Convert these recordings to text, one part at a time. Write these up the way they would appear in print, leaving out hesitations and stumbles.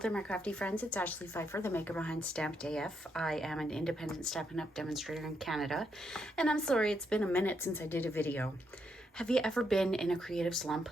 there, my crafty friends. It's Ashley Pfeiffer, the maker behind Stamped AF. I am an independent Stampin' Up! Demonstrator in Canada, and I'm sorry it's been a minute since I did a video. Have you ever been in a creative slump?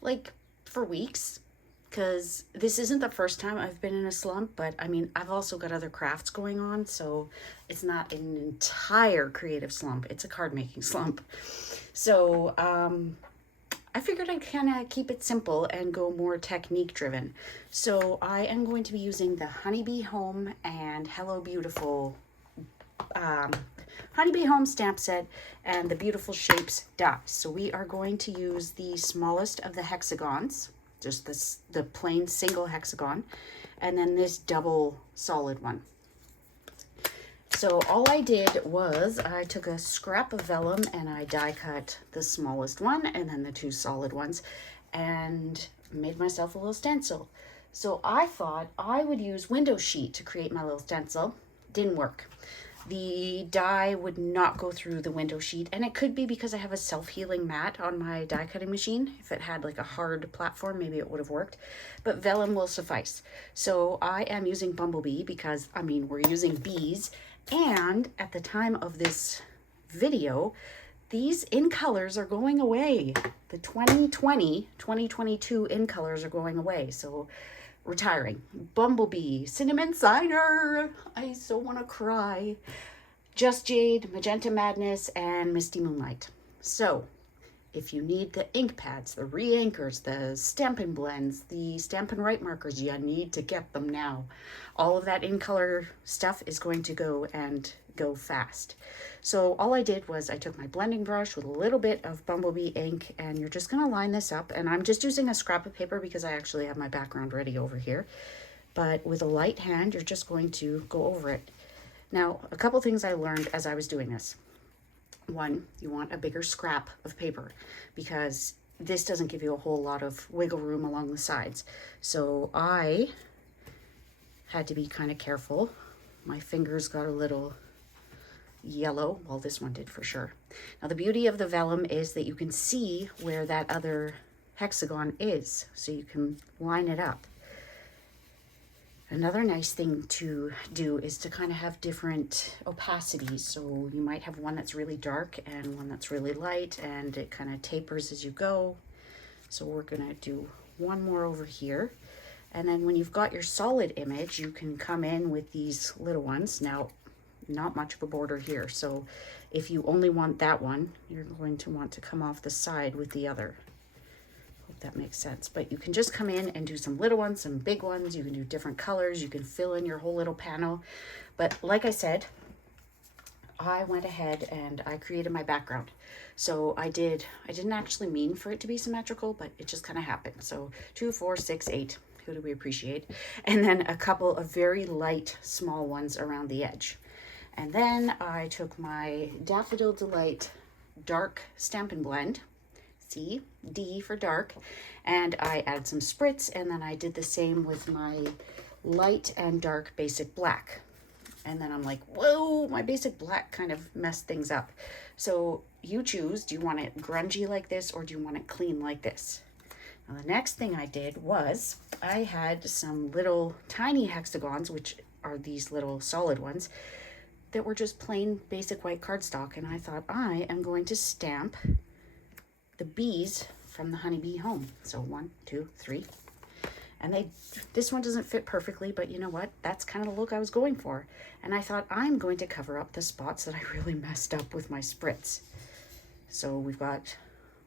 Like, for weeks? Because this isn't the first time I've been in a slump, but I mean, I've also got other crafts going on, so it's not an entire creative slump. It's a card making slump. So, I figured I'd kind of keep it simple and go more technique driven. So I am going to be using the Honeybee Home and Hello Beautiful Honeybee Home stamp set and the Beautiful Shapes dies. So we are going to use the smallest of the hexagons, just the plain single hexagon, and then this double solid one. So all I did was I took a scrap of vellum and I die cut the smallest one and then the two solid ones and made myself a little stencil. So I thought I would use window sheet to create my little stencil. Didn't work. The die would not go through the window sheet, and it could be because I have a self-healing mat on my die cutting machine. If it had like a hard platform, maybe it would have worked, but vellum will suffice. So I am using Bumblebee because, I mean, we're using bees. And at the time of this video, these in colors are going away. The 2022 in colors are going away. So retiring. Bumblebee, Cinnamon Cider, I so want to cry, Just Jade, Magenta Madness, and Misty Moonlight. So if you need the ink pads, the re-inkers, the Stampin' Blends, the Stampin' Right markers, you need to get them now. All of that in-color stuff is going to go and go fast. So all I did was I took my blending brush with a little bit of Bumblebee ink, and you're just going to line this up. And I'm just using a scrap of paper because I actually have my background ready over here. But with a light hand, you're just going to go over it. Now, a couple things I learned as I was doing this. One, you want a bigger scrap of paper because this doesn't give you a whole lot of wiggle room along the sides. So I had to be kind of careful. My fingers got a little yellow. Well, this one did for sure. Now, the beauty of the vellum is that you can see where that other hexagon is, so you can line it up. Another nice thing to do is to kind of have different opacities. So you might have one that's really dark and one that's really light, and it kind of tapers as you go. So we're going to do one more over here. And then when you've got your solid image, you can come in with these little ones. Now, not much of a border here. So if you only want that one, you're going to want to come off the side with the other. Hope that makes sense. But you can just come in and do some little ones, some big ones. You can do different colors. You can fill in your whole little panel. But like I said, I went ahead and I created my background. So I didn't actually mean for it to be symmetrical, but it just kind of happened. So 2, 4, 6, 8. Who do we appreciate? And then a couple of very light small ones around the edge. And then I took my Daffodil Delight Dark Stampin' Blend, C, D for dark, and I added some spritz, and then I did the same with my light and dark basic black. And then I'm like, whoa, my basic black kind of messed things up. So you choose, do you want it grungy like this or do you want it clean like this? Now the next thing I did was I had some little tiny hexagons, which are these little solid ones, that were just plain basic white cardstock, and I thought I am going to stamp the bees from the Honeybee Home. So 1, 2, 3, and this one doesn't fit perfectly, but you know what? That's kind of the look I was going for, and I thought I'm going to cover up the spots that I really messed up with my spritz. So we've got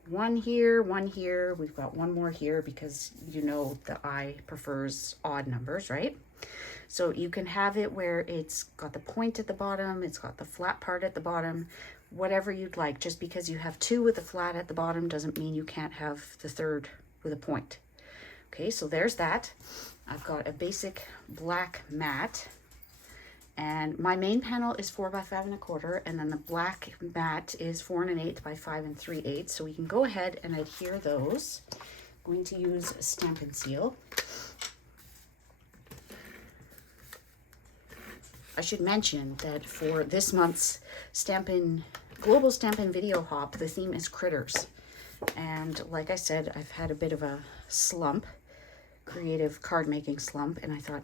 one here, we've got one more here because you know the eye prefers odd numbers, right? So you can have it where it's got the point at the bottom, it's got the flat part at the bottom, whatever you'd like. Just because you have 2 with a flat at the bottom doesn't mean you can't have the third with a point. Okay, so there's that. I've got a basic black mat, and my main panel is 4 by 5 1/4, and then the black mat is 4 1/8 by 5 3/8. So we can go ahead and adhere those. I'm going to use a Stampin' Seal. I should mention that for this month's Global Stampin' Video Hop, the theme is critters. And like I said, I've had a bit of a slump creative card making slump, and I thought,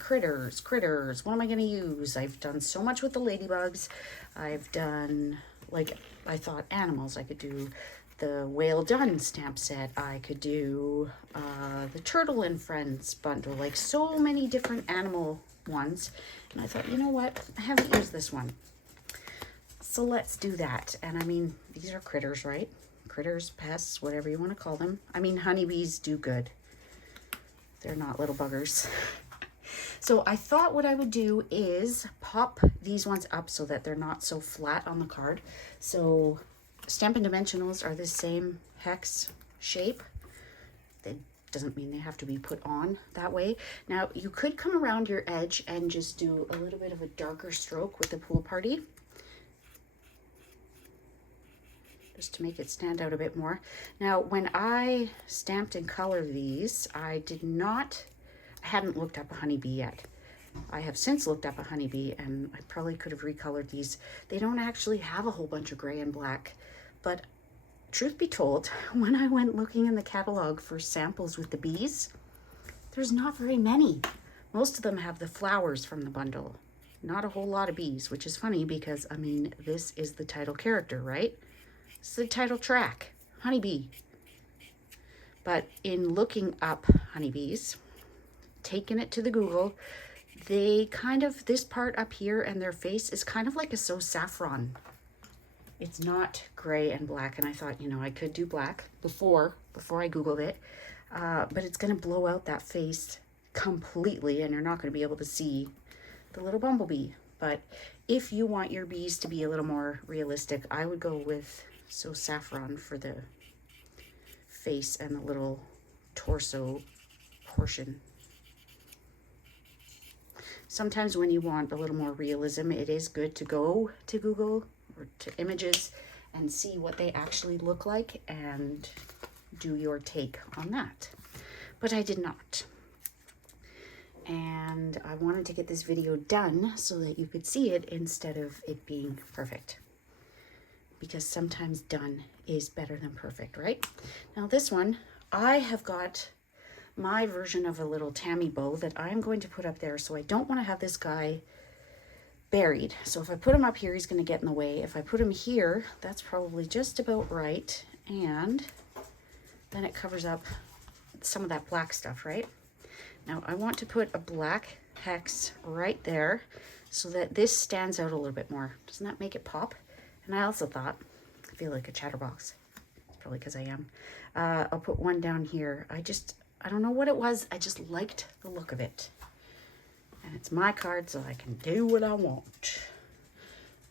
critters, what am I going to use? I've done so much with the ladybugs. I've done, like, I thought animals. I could do the Whale Done stamp set. I could do the Turtle and Friends bundle, like so many different animal ones. And I thought, you know what? I haven't used this one. So let's do that. And I mean, these are critters, right? Critters, pests, whatever you want to call them. I mean, honeybees do good. They're not little buggers. So I thought what I would do is pop these ones up so that they're not so flat on the card. So Stampin' Dimensionals are the same hex shape. That doesn't mean they have to be put on that way. Now you could come around your edge and just do a little bit of a darker stroke with the Pool Party, just to make it stand out a bit more. Now, when I stamped and colored these, I hadn't looked up a honeybee yet. I have since looked up a honeybee, and I probably could have recolored these. They don't actually have a whole bunch of gray and black, but truth be told, when I went looking in the catalog for samples with the bees, there's not very many. Most of them have the flowers from the bundle, not a whole lot of bees, which is funny because, I mean, this is the title character, right? It's the title track, Honeybee. But in looking up honeybees, taking it to the Google, they kind of, this part up here and their face is kind of like a So Saffron. It's not gray and black, and I thought, you know, I could do black before I Googled it, but it's going to blow out that face completely, and you're not going to be able to see the little bumblebee. But if you want your bees to be a little more realistic, I would go with So Saffron for the face and the little torso portion. Sometimes when you want a little more realism, it is good to go to Google or to images and see what they actually look like and do your take on that. But I did not. And I wanted to get this video done so that you could see it instead of it being perfect. Because sometimes done is better than perfect, right? Now this one, I have got my version of a little Tammy bow that I'm going to put up there, so I don't want to have this guy buried. So if I put him up here, he's going to get in the way. If I put him here, that's probably just about right. And then it covers up some of that black stuff, right? Now I want to put a black hex right there so that this stands out a little bit more. Doesn't that make it pop? And I also thought, I feel like a chatterbox. It's probably because I am. I'll put one down here. I don't know what it was. I just liked the look of it. And it's my card, so I can do what I want.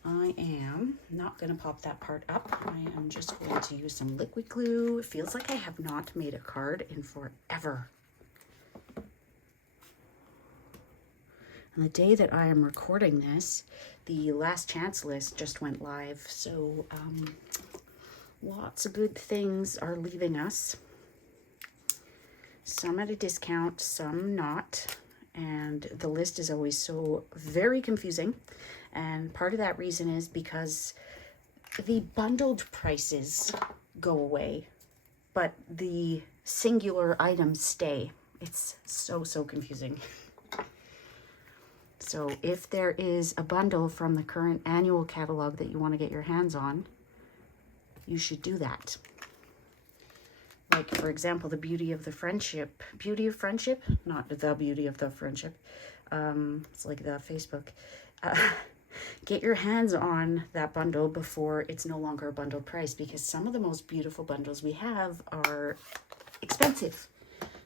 I am not going to pop that part up. I am just going to use some liquid glue. It feels like I have not made a card in forever. On the day that I am recording this, the last chance list just went live. So lots of good things are leaving us. Some at a discount, some not. And the list is always so very confusing. And part of that reason is because the bundled prices go away, but the singular items stay. It's so confusing. So if there is a bundle from the current annual catalog that you want to get your hands on, you should do that. Like, for example, the Beauty of Friendship, not the Beauty of the Friendship. It's like the Facebook. Get your hands on that bundle before it's no longer a bundled price, because some of the most beautiful bundles we have are expensive.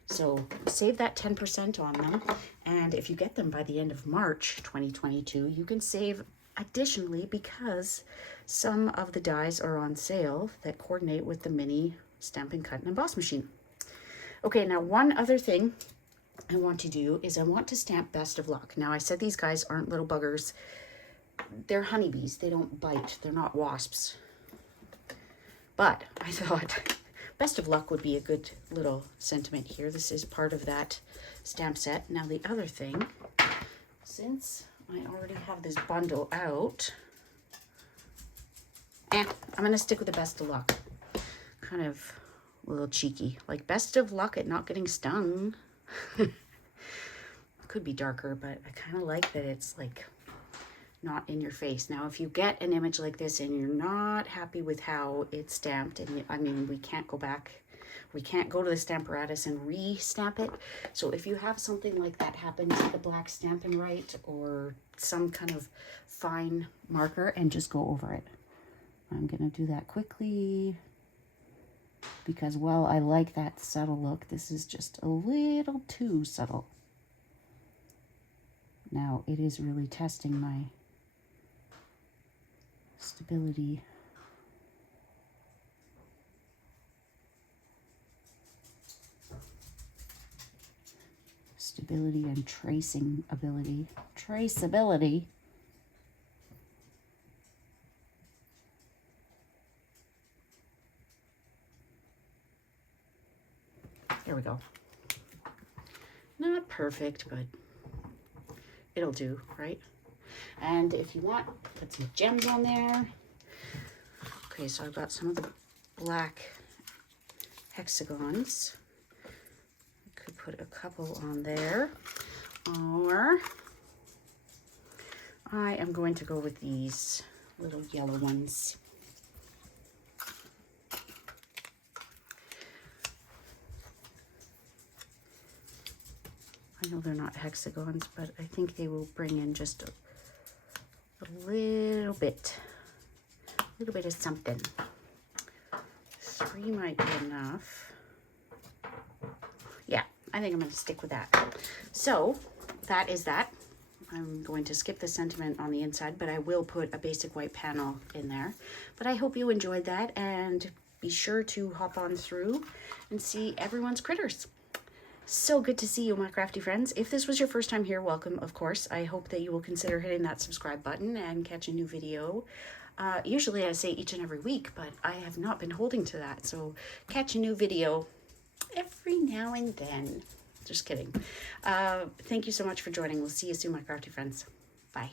So save that 10% on them. And if you get them by the end of March 2022, you can save additionally because some of the dies are on sale that coordinate with the mini Stampin' Cut and Emboss machine. Okay, now one other thing I want to do is I want to stamp Best of Luck. Now I said these guys aren't little buggers. They're honeybees. They don't bite. They're not wasps. But I thought Best of Luck would be a good little sentiment here. This is part of that stamp set. Now the other thing, since I already have this bundle out, I'm going to stick with the Best of Luck. Kind of A little cheeky. Like, best of luck at not getting stung. Could be darker, but I kind of like that it's like not in your face. Now, if you get an image like this and you're not happy with how it's stamped, and I mean, we can't go back. We can't go to the Stamparatus and re-stamp it. So if you have something like that happen to the black Stampin' Right or some kind of fine marker, and just go over it. I'm gonna do that quickly because while I like that subtle look, this is just a little too subtle. Now it is really testing my stability. Stability and tracing ability. Traceability. There we go. Not perfect, but it'll do, right? And if you want, put some gems on there. Okay, so I've got some of the black hexagons. Could put a couple on there, or I am going to go with these little yellow ones. I know they're not hexagons, but I think they will bring in just a little bit of something. 3 might be enough. Yeah, I think I'm going to stick with that. So that is that. I'm going to skip the sentiment on the inside, but I will put a basic white panel in there. But I hope you enjoyed that, and be sure to hop on through and see everyone's critters. So good to see you, my crafty friends. If this was your first time here, welcome, of course. I hope that you will consider hitting that subscribe button and catch a new video. Usually I say each and every week, but I have not been holding to that. So catch a new video every now and then. Just kidding. Thank you so much for joining. We'll see you soon, my crafty friends. Bye.